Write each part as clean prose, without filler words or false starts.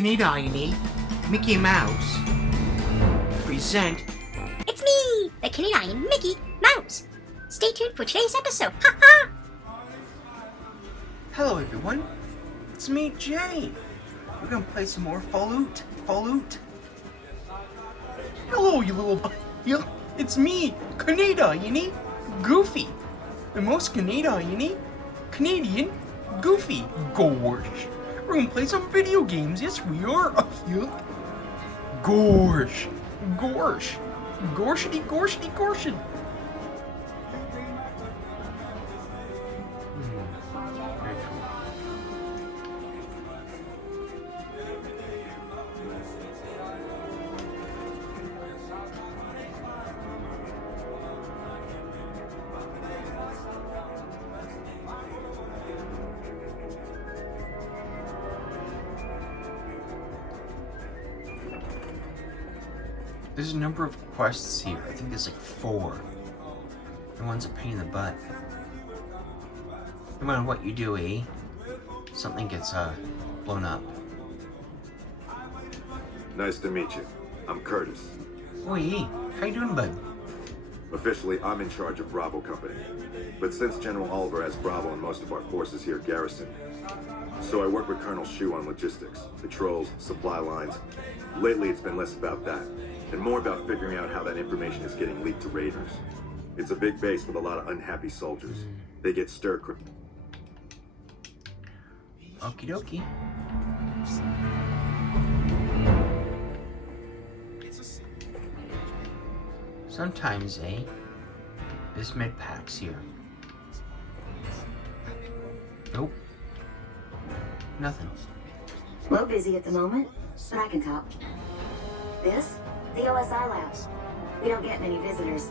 TheCanadienMickeyMouse present. It's me, the Canadian Mickey Mouse. Stay tuned for today's episode. Ha ha! Hello everyone, it's me Jay. We're gonna play some more Fallout. Hello you little it's me, Canadian Goofy. The most Canadian Goofy. Gosh. We're gonna play some video games, yes we are. Gosh. Gorshity. Very cool. There's a number of quests here. I think there's like 4. And one's a pain in the butt. No matter what you do, something gets blown up. Nice to meet you. I'm Curtis. Oi, how you doing, bud? Officially, I'm in charge of Bravo Company. But since General Oliver has Bravo and most of our forces here garrisoned, so I work with Colonel Shu on logistics, patrols, supply lines. Lately, it's been less about that, and more about figuring out how that information is getting leaked to raiders. It's a big base with a lot of unhappy soldiers. They get stir-crazy. Okie dokie. Sometimes, this med pack's here. Nope. Nothing. Low busy at the moment, but I can talk. This? The OSI lab. We don't get many visitors.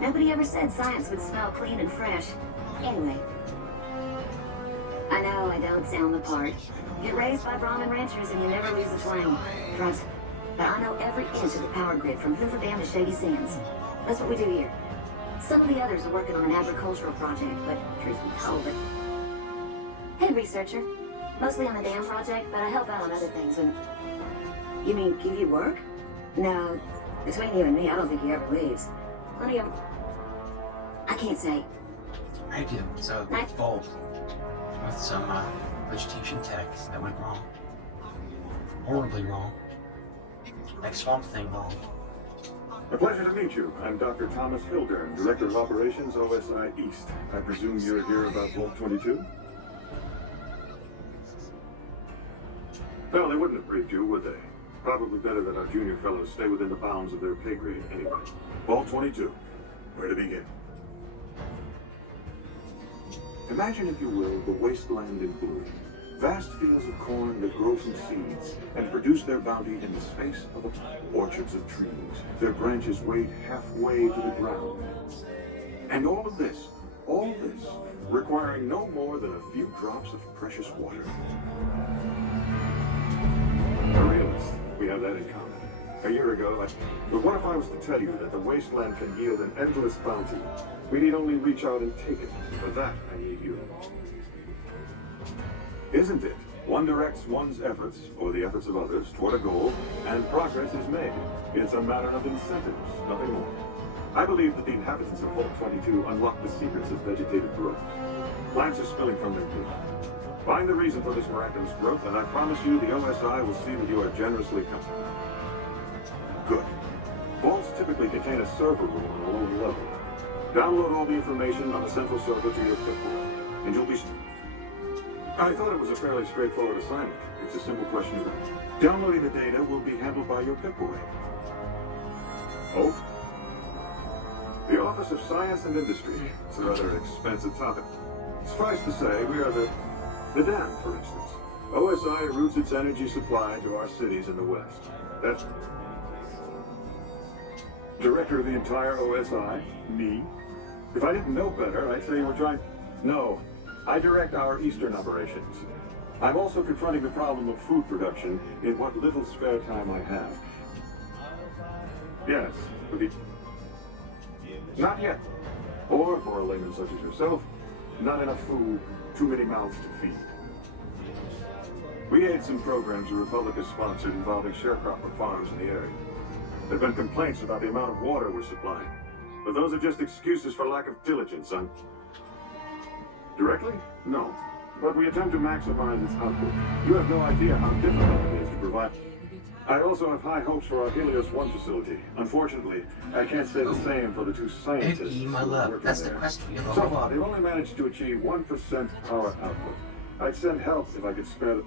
Nobody ever said science would smell clean and fresh. Anyway. I know I don't sound the part. Get raised by Brahmin ranchers and you never lose a flame. Trust. But I know every inch of the power grid from Hoover Dam to Shady Sands. That's what we do here. Some of the others are working on an agricultural project, but truth be told, head researcher. Mostly on the dam project, but I help out on other things. And you mean give you work? No, between you and me, I don't think he ever leaves. Plenty of... I can't say. I do. So, both. With some vegetation tech that went wrong. Horribly wrong. Like Swamp Thing wrong. A pleasure to meet you. I'm Dr. Thomas Hildern, Director of Operations, OSI East. I presume you're here about Vault 22? Well, they wouldn't have briefed you, would they? Probably better that our junior fellows stay within the bounds of their pay grade anyway. Vault 22. Where to begin? Imagine, if you will, the wasteland in bloom. Vast fields of corn that grow from seeds and produce their bounty in the space of orchards of trees. Their branches wade halfway to the ground. And all this, requiring no more than a few drops of precious water. A realist. We have that in common. A year ago, but what if I was to tell you that the wasteland can yield an endless bounty? We need only reach out and take it. For that, I need you. Isn't it? One directs one's efforts, or the efforts of others, toward a goal, and progress is made. It's a matter of incentives, nothing more. I believe that the inhabitants of Vault 22 unlock the secrets of vegetative growth. Plants are spilling from their bloom. Find the reason for this miraculous growth, and I promise you the OSI will see that you are generously comforted. Good. Vaults typically contain a server room on a lower level. Download all the information on the central server to your clipboard, and you'll be... I thought it was a fairly straightforward assignment. It's a simple question of downloading the data will be handled by your Pip-Boy. Oh? The Office of Science and Industry. It's a rather expensive topic. Suffice to say, we are the dam, for instance. OSI routes its energy supply to our cities in the West. That's... Director of the entire OSI? Me? If I didn't know better, I'd say you were trying... No. I direct our Eastern operations. I'm also confronting the problem of food production in what little spare time I have. Yes, but not yet. Or, for a layman such as yourself, not enough food, too many mouths to feed. We aid some programs the Republic has sponsored involving sharecropper farms in the area. There have been complaints about the amount of water we're supplying, but those are just excuses for lack of diligence on... Directly? No. But we attempt to maximize its output. You have no idea how difficult it is to provide... I also have high hopes for our Helios 1 facility. Unfortunately, I can't say the same for the two scientists Mickey, my who are love, working that's the there. quest for you, So love. far, they've only managed to achieve 1% power output. I'd send help if I could spare the...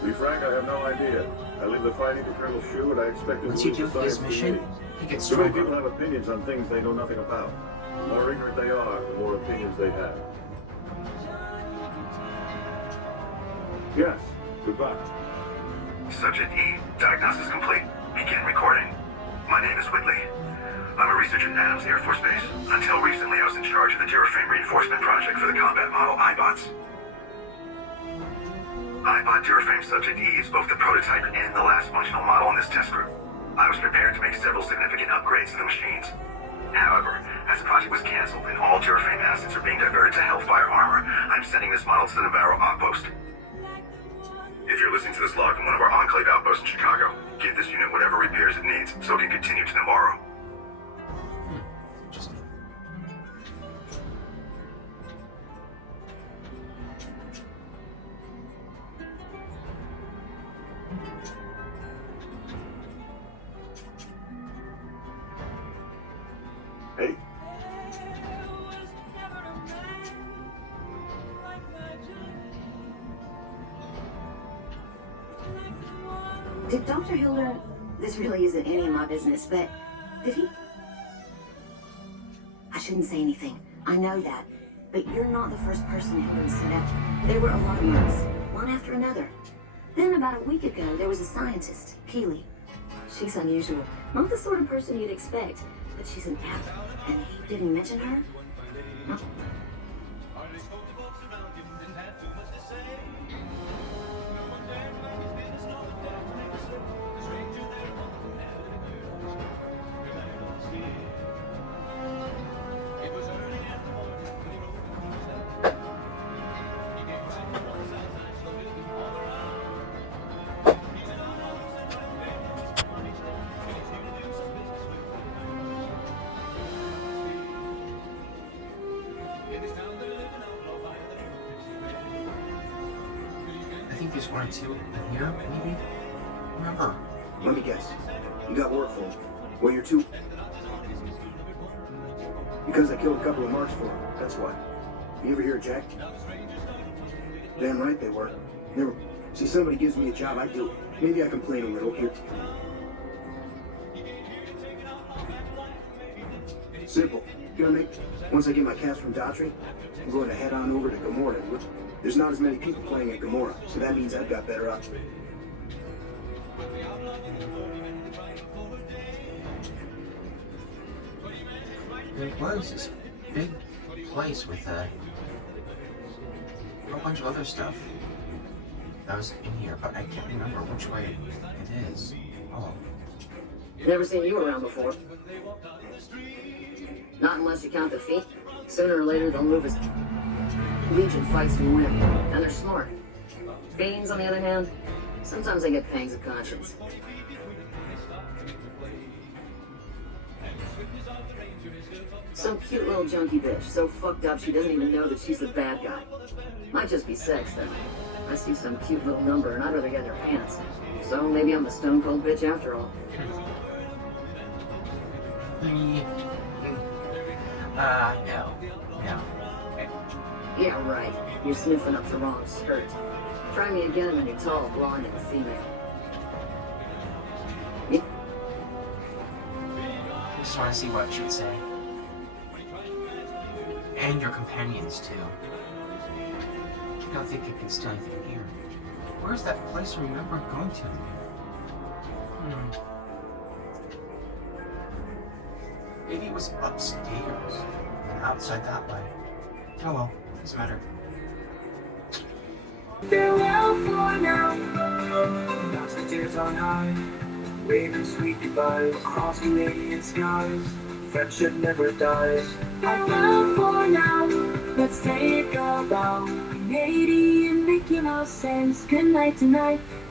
To be frank, I have no idea. I leave the fighting to Colonel Shu, and I expect him Once to you lead do the his science mission, community. he gets Too many people stronger. have opinions on things they know nothing about. The more ignorant they are, the more opinions they have. Yes, goodbye. Subject E, diagnosis complete. Begin recording. My name is Whitley. I'm a researcher at Adams Air Force Base. Until recently, I was in charge of the Duraframe reinforcement project for the combat model iBots. iBot Duraframe Subject E is both the prototype and the last functional model in this test group. I was prepared to make several significant upgrades to the machines. However, as the project was cancelled and all Duraframe assets are being diverted to Hellfire armor, I'm sending this model to the Navarro outpost. If you're listening to this log from one of our Enclave outposts in Chicago, give this unit whatever repairs it needs so it can continue to Navarro. Just... Hey, Did Dr. Hilder... This really isn't any of my business, but... Did he... I shouldn't say anything. I know that. But you're not the first person Hilder set up. There were a lot of months, one after another. Then about a week ago, there was a scientist, Keeley. She's unusual. Not the sort of person you'd expect, but she's an app. And he didn't mention her? No. I think there's one or two in here, maybe? Remember? Let me guess. You got work for him. Well, you're too... Because I killed a couple of marks for him. That's why. You ever hear of Jack? Damn right they were. Never... See, somebody gives me a job, I do it. Maybe I complain a little here. Simple. Gonna make... Once I get my cast from Daughtry, I'm going to head on over to Gamora. There's not as many people playing at Gamora, so that means I've got better odds. There was this big place with a whole bunch of other stuff that was in here, but I can't remember which way it is. Oh. Never seen you around before. Not unless you count the feet. Sooner or later, they'll move us. Legion fights to win, and they're smart. Fiends, on the other hand, sometimes they get pangs of conscience. Some cute little junkie bitch, so fucked up she doesn't even know that she's the bad guy. Might just be sex, though. I see some cute little number, and I'd rather get in her pants. So maybe I'm a stone cold bitch after all. No. No. Yeah, right. You're sniffing up the wrong skirt. Try me again when you're tall, blonde, and a female. Yeah. I just want to see what she'd say. And your companions, too. I don't think you can steal anything here. Where's that place I remember going to? Maybe it was upstairs and outside that way. Oh well, doesn't matter. Farewell for now. That's the tears on high, waving sweet goodbyes across Canadian skies. Friendship never dies. Farewell for now. Let's take a bow. Canadian Mickey. Mickey Mouse says goodnight tonight.